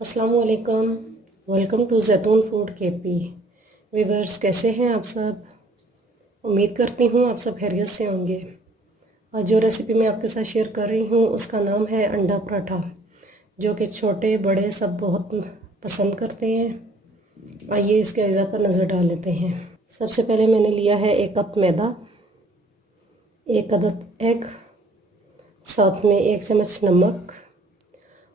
अस्सलामुअलैकुम। Welcome to जैतून food KP. Viewers, कैसे हैं आप सब? उम्मीद करती हूँ आप सब खैरियत से होंगे। आज जो रेसिपी मैं आपके साथ शेयर कर रही हूँ उसका नाम है अंडा पराठा, जो कि छोटे बड़े सब बहुत पसंद करते हैं। आइए इसके अज़ा पर नज़र डाल लेते हैं। सबसे पहले मैंने लिया है 1 कप मैदा, 1 अदद एग, साथ में 1 चम्मच नमक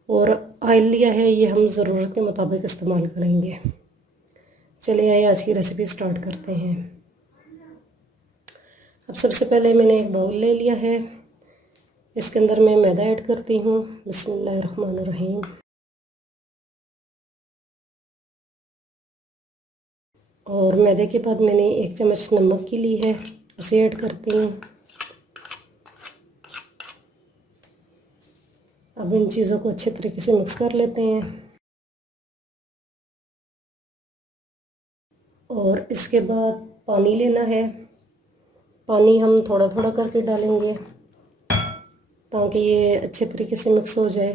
और ऑयल लिया है। ये हम ज़रूरत के मुताबिक इस्तेमाल करेंगे। चलिए आइए आज की रेसिपी स्टार्ट करते हैं। अब सबसे पहले मैंने एक बाउल ले लिया है, इसके अंदर मैं मैदा ऐड करती हूँ। बिस्मिल्लाहिर्रहमानिर्रहीम। और मैदे के बाद मैंने 1 चम्मच नमक की ली है, उसे ऐड करती हूँ। अब इन चीज़ों को अच्छे तरीके से मिक्स कर लेते हैं। और इसके बाद पानी लेना है। पानी हम थोड़ा थोड़ा करके डालेंगे ताकि ये अच्छे तरीके से मिक्स हो जाए।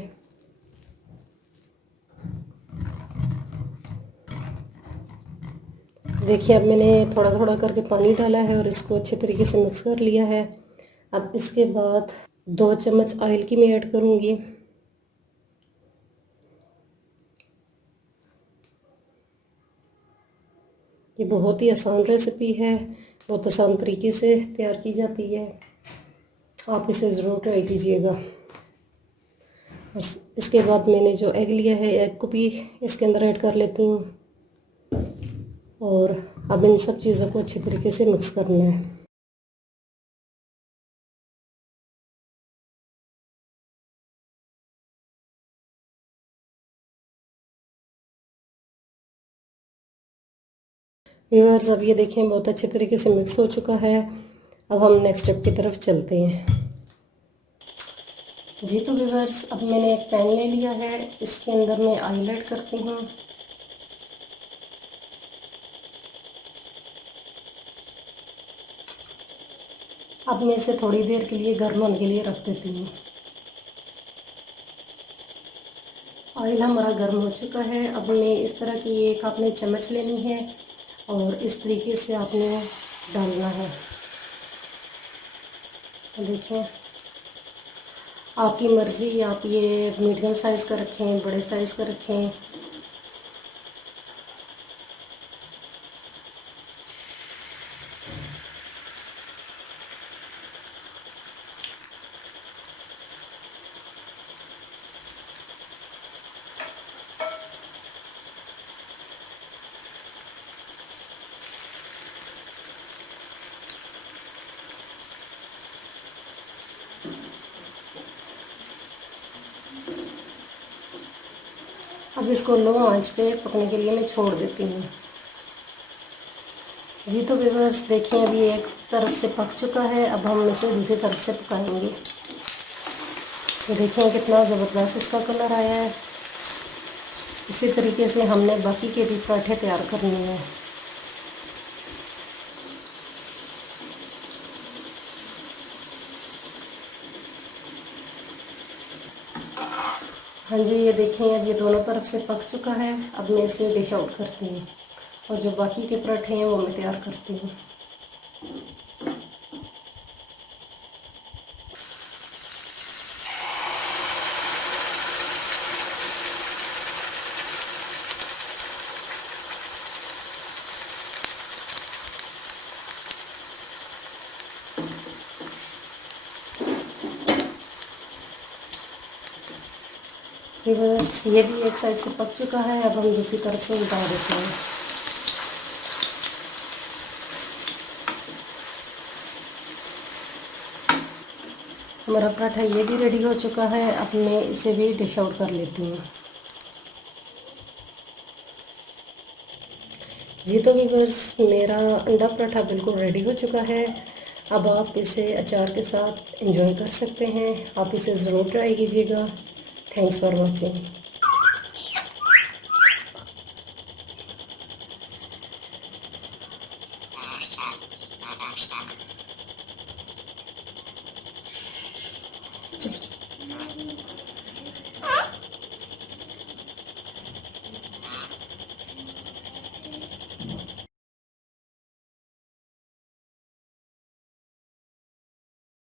देखिए, अब मैंने थोड़ा थोड़ा करके पानी डाला है और इसको अच्छे तरीके से मिक्स कर लिया है। अब इसके बाद 2 चम्मच ऑयल की मैं ऐड करूँगी। ये बहुत ही आसान रेसिपी है, बहुत आसान तरीके से तैयार की जाती है। आप इसे ज़रूर ट्राई कीजिएगा। इसके बाद मैंने जो एग लिया है, एग को भी इसके अंदर ऐड कर लेती हूँ। और अब इन सब चीज़ों को अच्छे तरीके से मिक्स करना है। व्यूअर्स, अब ये देखें बहुत अच्छे तरीके से मिक्स हो चुका है। अब हम नेक्स्ट स्टेप की तरफ चलते हैं। जी तो व्यूअर्स, अब मैंने एक पैन ले लिया है, इसके अंदर मैं ऑयल ऐड करती हूँ। अब मैं इसे थोड़ी देर के लिए गर्म होने के लिए रख देती हूँ। ऑयल हमारा गर्म हो चुका है। अब मैं इस तरह की एक आपने चम्मच लेनी है और इस तरीके से आपने डालना है। देखिए, आपकी मर्ज़ी, आप ये मीडियम साइज़ का रखें, बड़े साइज़ का रखें। अब इसको लो आंच पे पकने के लिए मैं छोड़ देती हूँ। जी तो व्यूअर्स, देखिए अभी एक तरफ से पक चुका है। अब हम इसे दूसरी तरफ से पकाएंगे। तो देखिए कितना ज़बरदस्त इसका कलर आया है। इसी तरीके से हमने बाकी के भी पराठे तैयार करने हैं। हाँ जी, ये देखिए अब ये दोनों तरफ से पक चुका है। अब मैं इसे डिश आउट करती हूँ और जो बाकी के पराठे हैं वो मैं तैयार करती हूँ। बस ये भी एक साइड से पक चुका है। अब हम दूसरी तरफ से उल्टा देते हैं। हमारा पराठा ये भी रेडी हो चुका है। अब मैं इसे भी डिश आउट कर लेती हूँ। जी तो व्यूअर्स, मेरा अंडा पराठा बिल्कुल रेडी हो चुका है। अब आप इसे अचार के साथ एंजॉय कर सकते हैं। आप इसे ज़रूर ट्राई कीजिएगा। Thanks for watching.